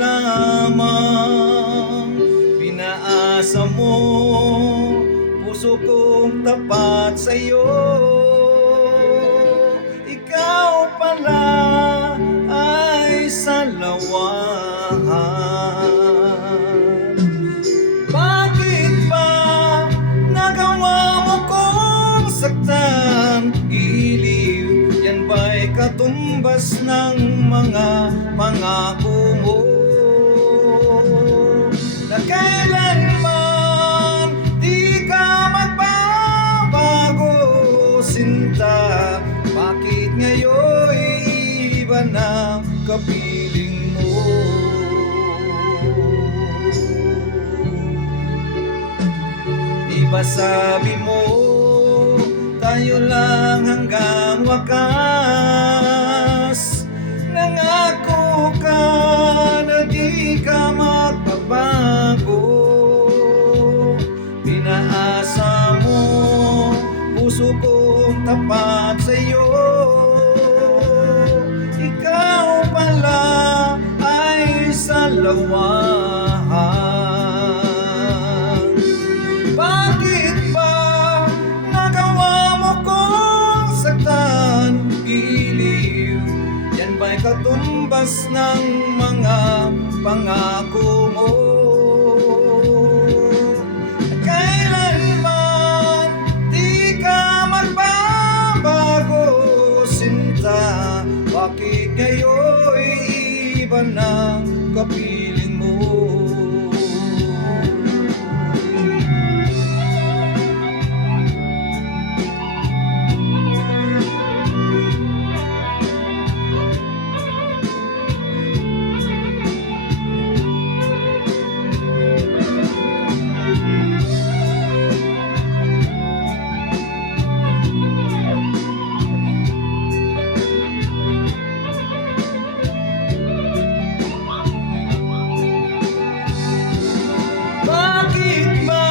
lamang pinaasa mo, puso kong tapat sa'yo. Ikaw pala ay salawahan. Bakit ba nagawa mo kong saktan? Giliw, yan ba'y katumbas ng mga pangako mo? Na kailanman di ka magbabago, sinta. Bakit ngayon iba na kapiling mo? Di ba sabi mo, tayo lang hanggang wakas? Nangako ka na di ka magbabago. Pinaasa mo, puso kong tapat sa'yo. Ikaw pala ay salawahan. Bakit ba nagawa mo kong saktan? Giliw, yan ba'y katumbas ng mga pangako mo? Kailanman di ka magbabago, sinta. Bakit ngayon iba na kapiling mo? Bakit ba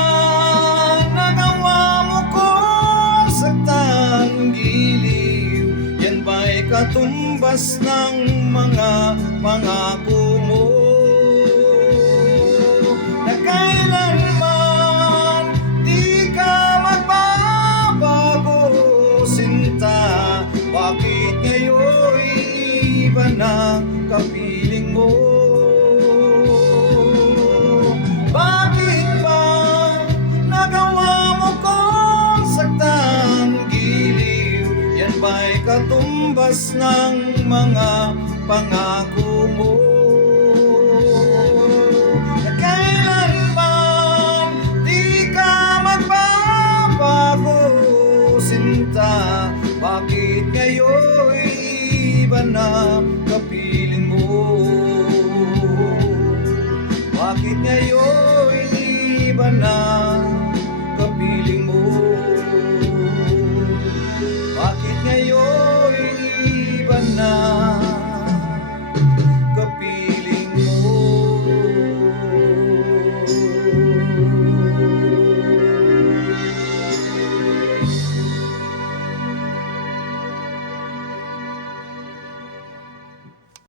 nagawa mo kong saktan? Giliw, yan ba'y katumbas ng mga pangako mo? Na kailanman di ka magbabago, sinta. Bakit ngayon iba na kapiling mo? Bakit ba nagawa mo kong saktan? Giliw, yan ba'y katumbas ng mga pangako mo? Na kailanman di ka magbabago, sinta. Bakit ngayon iba na kapiling mo? Bakit ngayon iba na